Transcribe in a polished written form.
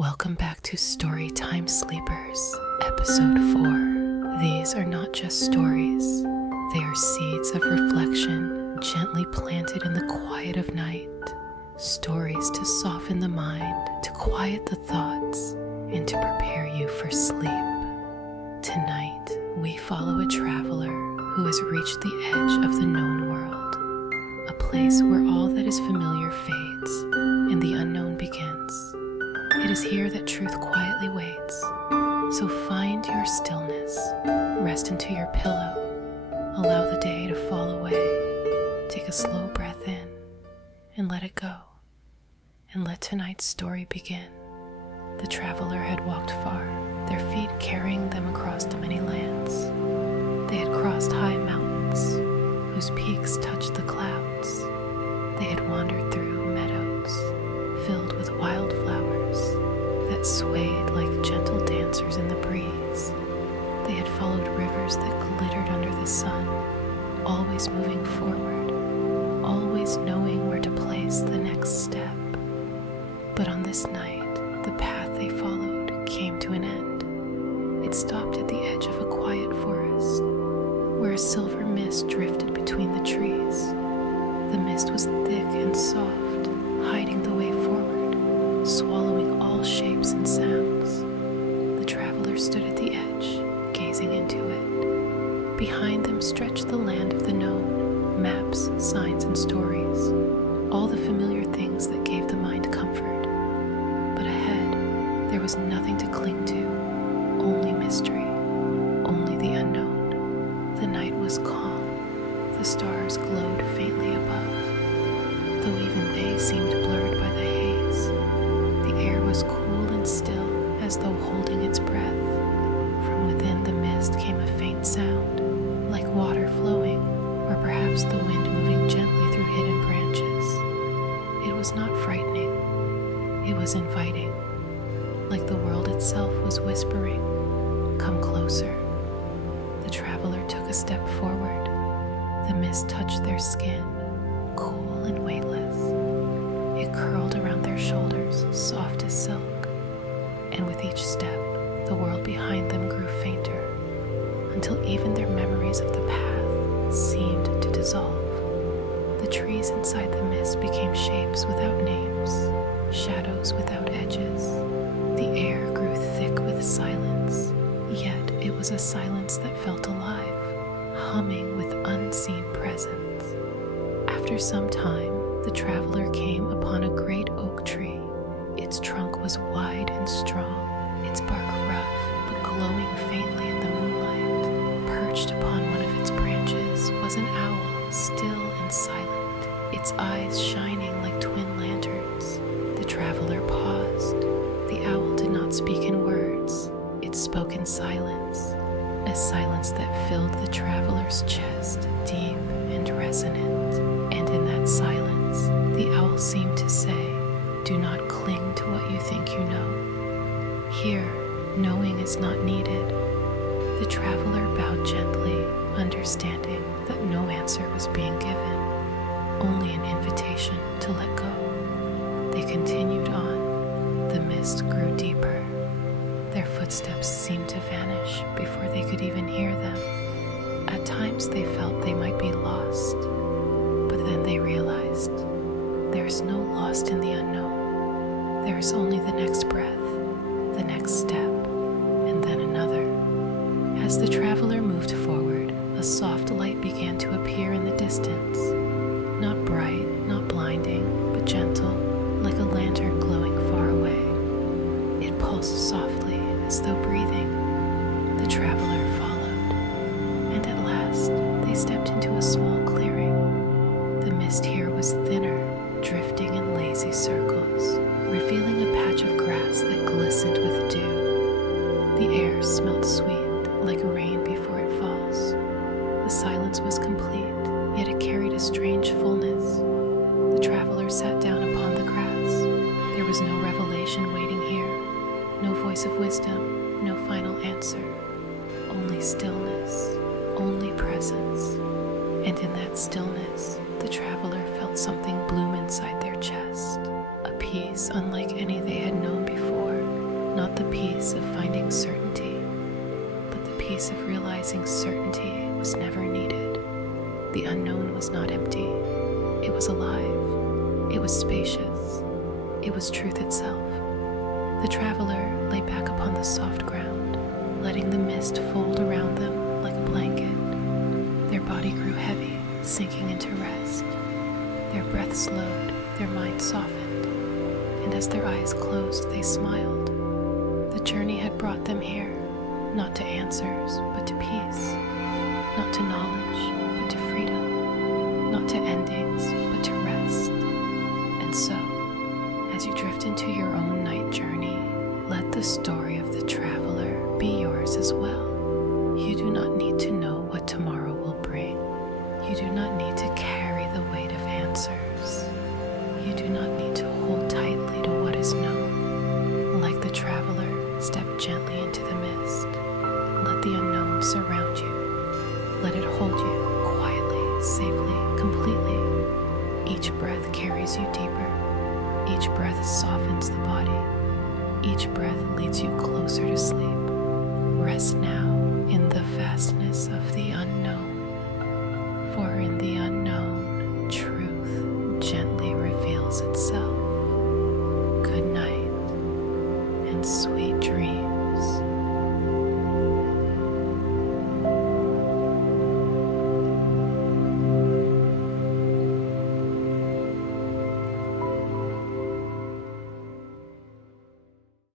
Welcome back to Storytime Sleepers, Episode 4. These are not just stories. They are seeds of reflection gently planted in the quiet of night. Stories to soften the mind, to quiet the thoughts, and to prepare you for sleep. Tonight, we follow a traveler who has reached the edge of the known world, a place where all that is familiar fades and the unknown begins. It is here that truth quietly waits. So find your stillness, rest into your pillow, allow the day to fall away, take a slow breath in, and let it go. And let tonight's story begin. The traveler had walked far, their feet carrying them across the many lands. They had crossed high mountains, whose peaks touched the clouds. They had wandered through meadows, filled with wildflowers that swayed like gentle dancers in the breeze. They had followed rivers that glittered under the sun, always moving forward, always knowing where to place the next step. But on this night, the path they followed came to an end. It stopped at the edge of a quiet forest, where a silver mist drifted between the trees. The mist was thick and soft, hiding the way forward, swallowing all shapes and sounds. The traveler stood at the edge, gazing into it. Behind them stretched the land of the known, maps, signs, and stories, all the familiar things that gave the mind comfort. But ahead, there was nothing to cling to, only mystery, only the unknown. The night was calm, the stars glowed faintly above, though even they seemed blurred by the haze. The air was cool and still, as though holding its breath. From within the mist came a faint sound, like water flowing, or perhaps the wind moving gently through hidden branches. It was not frightening, it was inviting, like the world itself was whispering, "Come closer." The traveler took a step forward. The mist touched their skin, cool and weightless. It curled around their shoulders, soft as silk. And with each step, the world behind them grew fainter, until even their memories of the path seemed to dissolve. The trees inside the mist became shapes without names, shadows without edges. The air grew thick with silence, yet it was a silence that felt alive, humming with unseen presence. After some time, the traveler came upon a great oak tree. Its trunk was wide and strong, its bark rough but glowing faintly in the moonlight. Perched upon one of its branches was an owl, still and silent, its eyes shining like twin lanterns. The traveler paused. The owl did not speak in words. It spoke in silence, a silence that filled the traveler's chest, deep and resonant. And in that silence, the owl seemed to say, "Do not cling to what you think you know. Here, knowing is not needed." The traveler bowed gently, understanding that no answer was being given, only an invitation to let go. They continued on. The mist grew deeper. Their footsteps seemed to vanish before they could even hear them. At times they felt they might be lost, but then they realized there is no lost in the unknown. There is only the next breath, the next step, and then another. As the traveler moved forward, a soft light began to appear in the distance. Not bright, not blinding, but gentle, like a lantern glowing far away. It pulsed softly, as though breathing. The traveler followed, and at last they stepped into a small clearing. The mist here was thinner, drifting in lazy circles, revealing a patch of grass that glistened with dew. The air smelled sweet, like rain before it falls. The silence was complete, yet it carried a strange fullness. The traveler sat down upon the grass. There was no revelation waiting here, no voice of wisdom, no final answer. Only stillness, only presence. And in that stillness, the traveler felt something bloom inside their chest, a peace unlike any they had known before, Not the peace of finding certainty, but the peace of realizing certainty was never needed. The unknown was not empty. It was alive. It was spacious. It was truth itself. The traveler lay back upon the soft ground, letting the mist fold around them like a blanket. Their body grew heavy, sinking into rest. Their breath slowed, their mind softened, and as their eyes closed, they smiled. The journey had brought them here, not to answers, but to peace, not to knowledge, but to freedom, not to endings, but to rest. And so, as you drift into your own night journey, let the story of the traveler be yours as well. You do not need to know what tomorrow will bring. You do not need to carry the weight of answers. You do not need to hold tightly to what is known. Like the traveler, step gently into the mist. Let the unknown surround you. Let it hold you quietly, safely, completely. Each breath carries you deeper. Each breath softens the body. Each breath leads you closer to sleep. Rest now in the vastness of the